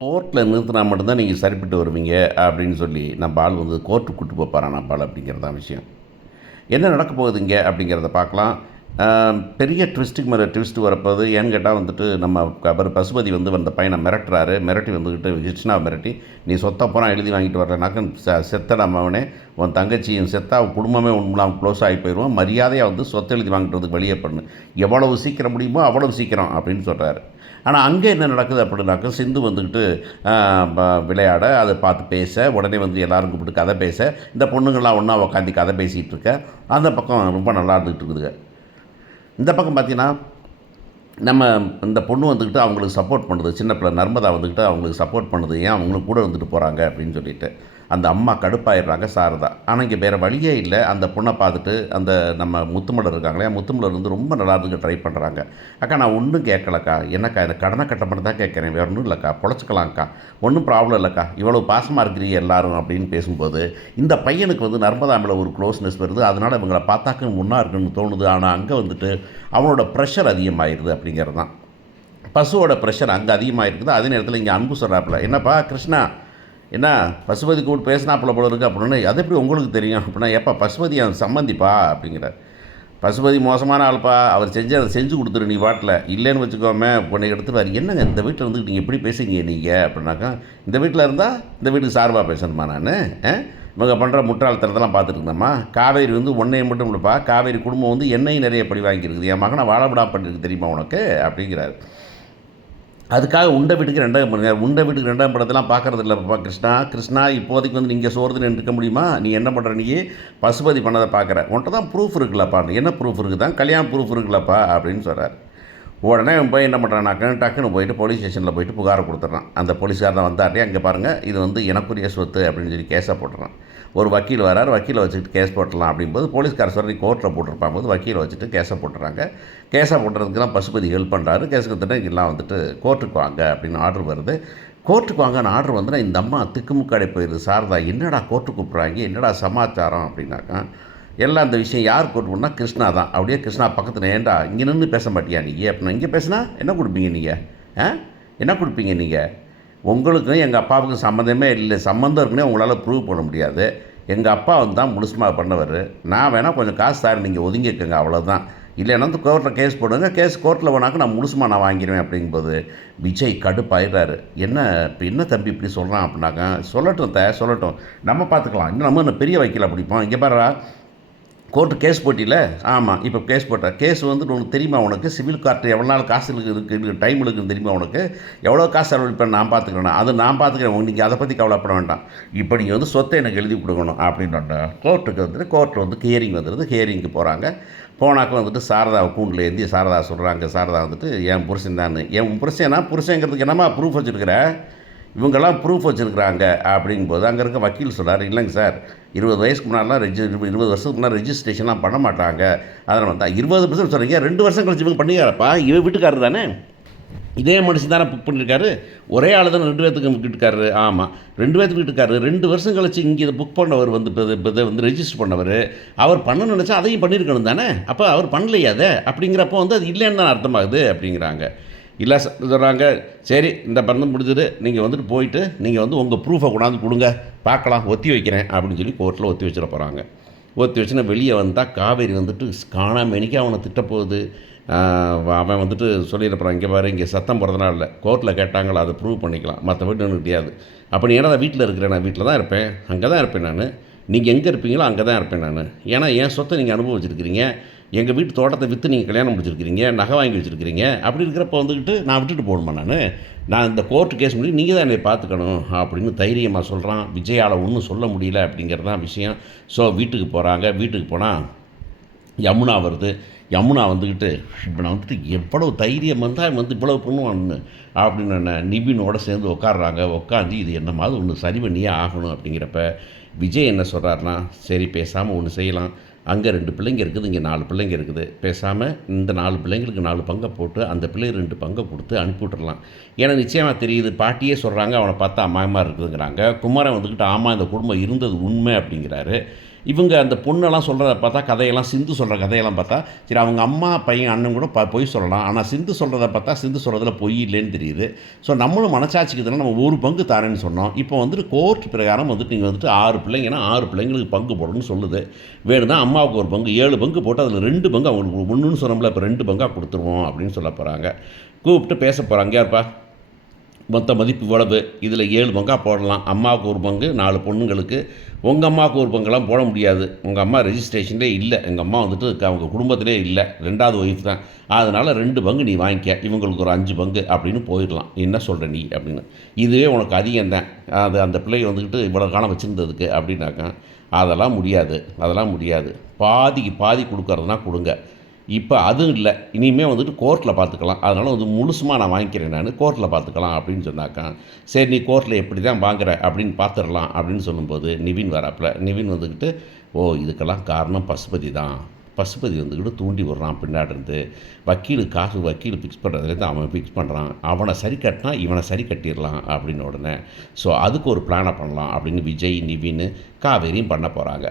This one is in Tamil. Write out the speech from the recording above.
கோர்ட்டில நிறுத்தினா மட்டும் தான் நீங்க சரிப்பட்டு வருவீங்க அப்படின்னு சொல்லி, நம்ம ஆள் வந்து கோர்ட்டுக்கு கூட்டு போறான் நம்ம ஆள் அப்படிங்கிறது தான் விஷயம். என்ன நடக்க போகுது இங்க அப்படிங்கிறத பார்க்கலாம். அ பெரிய ட்விஸ்ட்டுக்கு மேல ட்விஸ்ட் வரப்போகுது. ஏன்னு கேட்டா வந்துட்டு நம்ம பசுபதி வந்து அந்த பையன மிரட்டுறாரு. மிரட்டி வந்துகிட்டு கிருஷ்ணாவ மிரட்டி, "நீ சொத்த பூரா எழுதி வாங்கிட்டு வரலனாக்க செத்தடா மவனே! உன் தங்கச்சியும் செத்தா, உன் குடும்பமே உன்னால் க்ளோஸ் ஆகி போயிரும். மரியாதையா வந்து சொத்து எழுதி வாங்கிட்டு வரதுக்கு வழிய பண்ணு. எவ்வளவு சீக்கிரம் முடியுமோ அவ்வளவு சீக்கிரம்" அப்படின்னு சொல்றாரு. ஆனா அங்க என்ன நடக்குது அப்படின்னாக்க, சிந்து வந்துகிட்டு அ ப விளையாட, அத பார்த்து பேச, உடனே வந்து எல்லாரும் கூப்பிட்டு கதை பேச, இந்த பொண்ணுங்கலாம் ஒண்ணா உட்காந்து கதை பேசிட்டு இருக்க, அந்த பக்கம் ரொம்ப நல்லா இருந்துகிட்டு இருக்குதுங்க. இந்த பக்கம் பார்த்தீங்கன்னா, நம்ம இந்த பொண்ணு வந்துக்கிட்டு அவங்களுக்கு சப்போர்ட் பண்ணுது. சின்ன பிள்ளை நர்மதா வந்துக்கிட்டு அவங்களுக்கு சப்போர்ட் பண்ணுது. ஏன் அவங்களும் கூட இருந்துட்டு போகிறாங்க அப்படின்னு சொல்லிட்டு. அந்த அம்மா கடுப்பாயிடுறாங்க சாரதா. ஆனால் இங்கே வேறு வழியே இல்லை. அந்த பொண்ணை பார்த்துட்டு அந்த நம்ம முத்துமலர் இருக்காங்களே, முத்துமலர் வந்து ரொம்ப நல்லா இருந்துக்க ட்ரை பண்ணுறாங்க. "அக்கா நான் ஒன்றும் கேட்கலக்கா. என்னக்கா இந்த கடனை கட்ட மட்டும் தான் கேட்குறேன். வேறு ஒன்றும் இல்லைக்கா. பொழைச்சிக்கலாம்க்கா. ஒன்றும் ப்ராப்ளம் இல்லைக்கா. இவ்வளோ பாசமாக இருக்கிறீங்க எல்லாரும்" அப்படின்னு பேசும்போது, இந்த பையனுக்கு வந்து நர்மதா மேலே ஒரு க்ளோஸ்னஸ் வருது. அதனால் இவங்கள பார்த்தாக்க ஒன்றா இருக்குன்னு தோணுது. ஆனால் அங்கே வந்துட்டு அவனோட ப்ரெஷர் அதிகமாயிருது அப்படிங்கிறது தான். பசுவோட ப்ரெஷர் அங்கே அதிகமாகிருக்குது. அதே நேரத்தில் இங்கே அன்பு சொல்கிறாப்புல, "என்னப்பா கிருஷ்ணா, என்ன பசுபதி கூப்பிட்டு பேசினாப்புல போல இருக்குது" அப்படின்னு. "அது எப்படி உங்களுக்கு தெரியும்?" அப்படின்னா, "ஏப்பா பசுபதி என் சம்மந்திப்பா" அப்படிங்கிறார். "பசுபதி மோசமான ஆள்ப்பா. அவர் அதை செஞ்சு கொடுத்துரு நீ பாட்டில். இல்லைன்னு வச்சுக்கோமே உன்னை எடுத்துருவார்." "என்னங்க இந்த வீட்டில் இருந்துட்டு நீங்கள் எப்படி பேசுங்க நீங்கள்?" அப்படின்னாக்கா, "இந்த வீட்டில் இருந்தால் இந்த வீட்டுக்கு சார்பாக பேசணுமா நான்? இவங்க பண்ணுற முட்டாள்தனத்தெல்லாம் பார்த்துட்டு இருந்தேம்மா. காவேரி வந்து உன்னைய மட்டும் இல்லைப்பா, காவேரி குடும்பம் வந்து என்னையும் நிறைய பழி வாங்கியிருக்குது. என் மகனை வாழ விடாம பண்ணிருக்கு தெரியுமா உனக்கு?" அப்படிங்கிறாரு. அதுக்காக உண்ட வீட்டுக்கு 2ஆம் படம், உண்ட வீட்டுக்கு 2ஆம் படத்தெல்லாம் பார்க்கறது இல்லப்பா கிருஷ்ணா. கிருஷ்ணா இப்போதைக்கு வந்து நீங்க சோறுதுன்னு இருக்க முடியுமா? நீ என்ன பண்ணுற நீ? பசுபதி பண்ணத பார்க்குற. உன்ட்ட தான் ப்ரூஃப் இருக்குல்லப்பான்னு. "என்ன ப்ரூஃப் இருக்குதான்? கல்யாண ப்ரூஃப் இருக்குல்லப்பா" அப்படின்னு சொல்றாரு. உடனே இவன் போய் என்ன பண்ணுறான்னாக்க, டக்குன்னு போயிட்டு போலீஸ் ஸ்டேஷனில் போயிட்டு புகார குடுத்துடுறான். அந்த போலீஸ்காரன் வந்தாருயா, "இங்கே பாருங்கள், இது வந்து எனக்குரிய சொத்து" அப்படின்னு சொல்லி கேஸை போட்டுறான். ஒரு வக்கீல் வராரு. வக்கீலை வச்சுக்கிட்டு கேஸ் போட்டுடலாம் அப்படிங்கும்போது, போலீஸ்காரர் சொல்லி கோர்ட்டில் போட்டிருப்பாங்கும்போது வக்கீலை வச்சுட்டு கேஸை போட்டுறாங்க. கேஸை போட்டுறதுக்கெல்லாம் பசுபதி ஹெல்ப் பண்ணுறாரு. கேஸுக்கு தண்டனைக்கெல்லாம் வந்துட்டு கோர்ட்டுக்கு வாங்க அப்படின்னு ஆர்டர் வருது. கோர்ட்டுக்கு வாங்கன்னு ஆர்டர் வந்துன்னா இந்த அம்மா திக்குமுக்காடி போயிடுது. சாரதா, "என்னடா கோர்ட்டுக்கு கூப்பிட்றாங்க? என்னடா சமாச்சாரம்?" அப்படின்னாக்கா, எல்லாம் அந்த விஷயம் யார் கூட்டு போனா கிருஷ்ணா தான். அப்படியே கிருஷ்ணா பக்கத்தில், "ஏன்டா இங்கே நின்று பேச மாட்டியா நீ?" அப்படின்னா, "இங்கே பேசுனா என்ன கொடுப்பீங்க நீங்கள்? ஆ என்ன கொடுப்பீங்க நீங்கள்? உங்களுக்கும் எங்கள் அப்பாவுக்கும் சம்மந்தமே இல்லை. சம்மந்தம் இருக்குன்னே உங்களால் ப்ரூவ் பண்ண முடியாது. எங்கள் அப்பா வந்து தான் முழுசுமா பண்ணவர். நான் வேணால் கொஞ்சம் காசு தரேன், நீங்கள் ஒதுங்கிக்கங்க அவ்வளோதான். இல்லைன்னா வந்து கோர்ட்டில் கேஸ் போடுங்க. கேஸ் கோர்ட்டில் போனாக்க நான் முழுசுமா நான் வாங்கிடுவேன்" அப்படிங்கும்போது விஜய் கடுப்பாயிடுறாரு. "என்ன இப்போ என்ன தம்பி இப்படி சொல்கிறான்?" அப்படின்னாக்கா, "சொல்லட்டும் சொல்லட்டும். நம்ம பார்த்துக்கலாம். இன்னும் நம்ம என்ன பெரிய வக்கீலா பிடிப்போம். இங்கே பாருடா, கோர்ட்டு கேஸ் போட்டியில, ஆமாம் இப்போ கேஸ் போட்ட. கேஸ் வந்து உனக்கு தெரியுமா உனக்கு? சிவில் கோர்ட் எவ்வளோ நாள் காசு இருக்கு டைம் இருக்குன்னு தெரியுமா உனக்கு? எவ்வளோ காசு செலவழிப்பேன் நான் பார்த்துக்கிறேன். அது நான் பார்த்துக்கிறேன். நீங்கள் அதை பற்றி கவலைப்பட வேண்டாம். இப்போ நீங்கள் வந்து சொத்தை எனக்கு எழுதி கொடுக்கணும்" அப்படின்னு கோர்ட்டுக்கு வந்துட்டு கோர்ட் வந்து ஹியரிங் வந்துடுது. ஹியரிங்க்கு போகிறாங்க. போனாக்க வந்துட்டு சாரதாவை கூண்டில் ஏந்தி சாரதா சொல்கிறாங்க. சாரதா வந்துட்டு, "என் புருஷன் தான்." "என் புருஷனா? புருஷங்கிறதுக்கு என்னம்மா ப்ரூஃப் வச்சுருக்கிற? இவங்கெல்லாம் ப்ரூஃப் வச்சுருக்குறாங்க" அப்படிங்கும்போது அங்கே இருக்க வக்கீல் சொல்கிறார், "இல்லைங்க சார், 20 வயசுக்கு முன்னாடிலாம் 20 வருஷத்துக்கு முன்னாடி ரெஜிஸ்ட்ரேஷன்லாம் பண்ண மாட்டாங்க. அதனால் தான் 20% சொல்கிறீங்க. 2 வருஷம் கழிச்சு இவங்க பண்ணிக்காரப்பா. இவன் வீட்டுக்காரர் தானே? இதே மனுஷன் தானே புக் பண்ணியிருக்காரு. ஒரே ஆள் தானே 2 பேர்த்துக்கு வீட்டுக்காரரு. ஆமாம், 2 பேர்த்துக்கு வீட்டுக்காரரு. 2 வருஷம் கழிச்சு இங்கே இதை புக் பண்ணவர் வந்து இப்போ இதை வந்து ரெஜிஸ்டர் பண்ணவர். அவர் பண்ண நினச்சா அதையும் பண்ணியிருக்கணும் தானே? அப்போ அவர் பண்ணலையா அதை? அப்படிங்கிறப்போ வந்து அது இல்லைன்னு தான் அர்த்தமாகுது" அப்படிங்கிறாங்க. இல்லை சொல்கிறாங்க, "சரி இந்த பந்தம் முடிஞ்சது. நீங்கள் வந்துட்டு போயிட்டு நீங்கள் வந்து உங்கள் ப்ரூஃபை கொண்டாந்து கொடுங்க, பார்க்கலாம், ஒத்தி வைக்கிறேன்" அப்படின்னு சொல்லி கோர்ட்டில் ஒத்தி வச்சிட போகிறாங்க. ஒத்தி வச்சுன்னா வெளியே வந்தால் காவேரி வந்துட்டு காணாமேனிக்கு அவனை திட்டப்போகுது. அவன் வந்துட்டு சொல்லிட போகிறான், "இங்கே பாரு, இங்கே சத்தம் போடுறதுனால இல்லை, கோர்ட்டில் கேட்டாங்களா அதை ப்ரூவ் பண்ணிக்கலாம், மற்றபடி ஒன்றும் கிடையாது." "அப்போ நீ ஏன்னா வீட்டில் இருக்கிறேன்? நான் வீட்டில் தான் இருப்பேன், அங்கே தான் இருப்பேன் நான். நீங்கள் எங்கே இருப்பீங்களோ அங்கே தான் இருப்பேன் நான். ஏன்னா என் சொத்தை நீங்கள் அனுபவிச்சிருக்கிறீங்க. எங்கள் வீட்டு தோட்டத்தை விற்று நீங்கள் கல்யாணம் முடிச்சிருக்கிறீங்க, நகை வாங்கி வச்சுருக்கிறீங்க. அப்படி இருக்கிறப்ப வந்துக்கிட்டு நான் விட்டுட்டு போகணுமா நான் இந்த கோர்ட்டு கேஸ் முடியும், நீங்கள் தான் என்னை பார்த்துக்கணும்" அப்படின்னு தைரியமாக சொல்கிறான். விஜயால் ஒன்றும் சொல்ல முடியல அப்படிங்கிறது தான் விஷயம். ஸோ வீட்டுக்கு போகிறாங்க. வீட்டுக்கு போனால் யமுனா வருது. யமுனா வந்துக்கிட்டு, "இவனை வந்துட்டு எவ்வளோ தைரியம் வந்தால் வந்து இவ்வளோ பண்ணுவான்னு" அப்படின்னு நிபினோட சேர்ந்து உட்காடுறாங்க. உட்காந்து இது என்னமாவது ஒன்று சரி பண்ணியே ஆகணும். அப்படிங்கிறப்ப விஜய் என்ன சொல்கிறாருன்னா, "சரி பேசாமல் ஒன்று செய்யலாம். அங்கே 2 பிள்ளைங்க இருக்குது, இங்கே 4 பிள்ளைங்க இருக்குது. பேசாமல் இந்த 4 பிள்ளைங்களுக்கு 4 பங்கை போட்டு அந்த பிள்ளை 2 பங்கை கொடுத்து அனுப்பி விட்டுறலாம். ஏன்னா நிச்சயமாக தெரியுது, பாட்டியே சொல்கிறாங்க அவனை பார்த்தா அம்மாயமாக இருக்குதுங்கிறாங்க. குமாரன் வந்துக்கிட்டு, ஆமாம் இந்த குடும்பம் இருந்தது உண்மை" அப்படிங்கிறாரு. இவங்க அந்த பொண்ணெல்லாம் சொல்கிறத பார்த்தா கதையெல்லாம் சிந்து சொல்கிற கதையெல்லாம் பார்த்தா சரி அவங்க அம்மா பையன் அண்ணன் கூட பொய் சொல்லலாம். ஆனால் சிந்து சொல்கிறத பார்த்தா சிந்து சொல்கிறதுல பொய் இல்லைன்னு தெரியுது. ஸோ நம்மளும் மனசாட்சிக்கு தானே நம்ம ஒரு பங்கு தாரேன்னு சொன்னோம். இப்போ வந்துட்டு கோர்ட் பிரகாரம் வந்துட்டு நீங்கள் வந்துட்டு 6 பிள்ளைங்கன்னா 6 பிள்ளைங்களுக்கு பங்கு போடணும்னு சொல்லுது. வேணும்னா அம்மாவுக்கு ஒரு பங்கு 7 பங்கு போட்டு அதில் 2 பங்கு அவங்களுக்கு ஒன்றுன்னு சொன்னோம்ல, இப்போ 2 பங்காக கொடுத்துருவோம் அப்படின்னு சொல்ல போகிறாங்க. கூப்பிட்டு பேச போகிறாங்க. யார்ப்பா மொத்த மதிப்பு இவ்வளவு, இதில் 7 பங்காக போடலாம். அம்மாவுக்கு ஒரு பங்கு, 4 பொண்ணுங்களுக்கு. உங்கள் அம்மாவுக்கு ஒரு பங்கெல்லாம் போட முடியாது. உங்கள் அம்மா ரெஜிஸ்ட்ரேஷன்லே இல்லை. எங்கள் அம்மா வந்துட்டு அவங்க குடும்பத்திலே இல்லை, 2வது ஒய்ஃப் தான். அதனால் 2 பங்கு நீ வாங்கிக்க, இவங்களுக்கு ஒரு 5 பங்கு அப்படின்னு போயிடலாம். என்ன சொல்கிற நீ அப்படின்னு. இதுவே உனக்கு அதிகம் தான், அது அந்த பிள்ளையை வந்துக்கிட்டு இவ்வளோ காலம் வச்சுருந்ததுக்கு அப்படின்னாக்கா அதெல்லாம் முடியாது, அதெல்லாம் முடியாது. பாதிக்கு பாதி கொடுக்கறதுனா கொடுங்க. இப்போ அதுவும் இல்லை, இனிமேல் வந்துட்டு கோர்ட்டில் பார்த்துக்கலாம். அதனால் வந்து முழுசுமா நான் வாங்கிக்கிறேன், நான் கோர்ட்டில் பார்த்துக்கலாம் அப்படின்னு சொன்னாக்கா, சரி நீ கோர்ட்டில் எப்படி தான் வாங்குற அப்படின்னு பார்த்துடலாம் அப்படின்னு சொல்லும்போது நிவின் வராப்பில். நிவின் வந்துக்கிட்டு இதுக்கெல்லாம் காரணம் பசுபதி தான். பசுபதி வந்துக்கிட்டு தூண்டி விடுறான் பின்னாடி இருந்து. வக்கீல் ஃபிக்ஸ் பண்ணுறதுலேருந்து அவன் ஃபிக்ஸ் பண்ணுறான். அவனை சரி கட்டினா இவனை சரி கட்டிடலாம் அப்படின்னு உடனே ஸோ அதுக்கு ஒரு பிளானை பண்ணலாம் அப்படின்னு விஜய், நிவின், காவேரியும் பண்ண போகிறாங்க.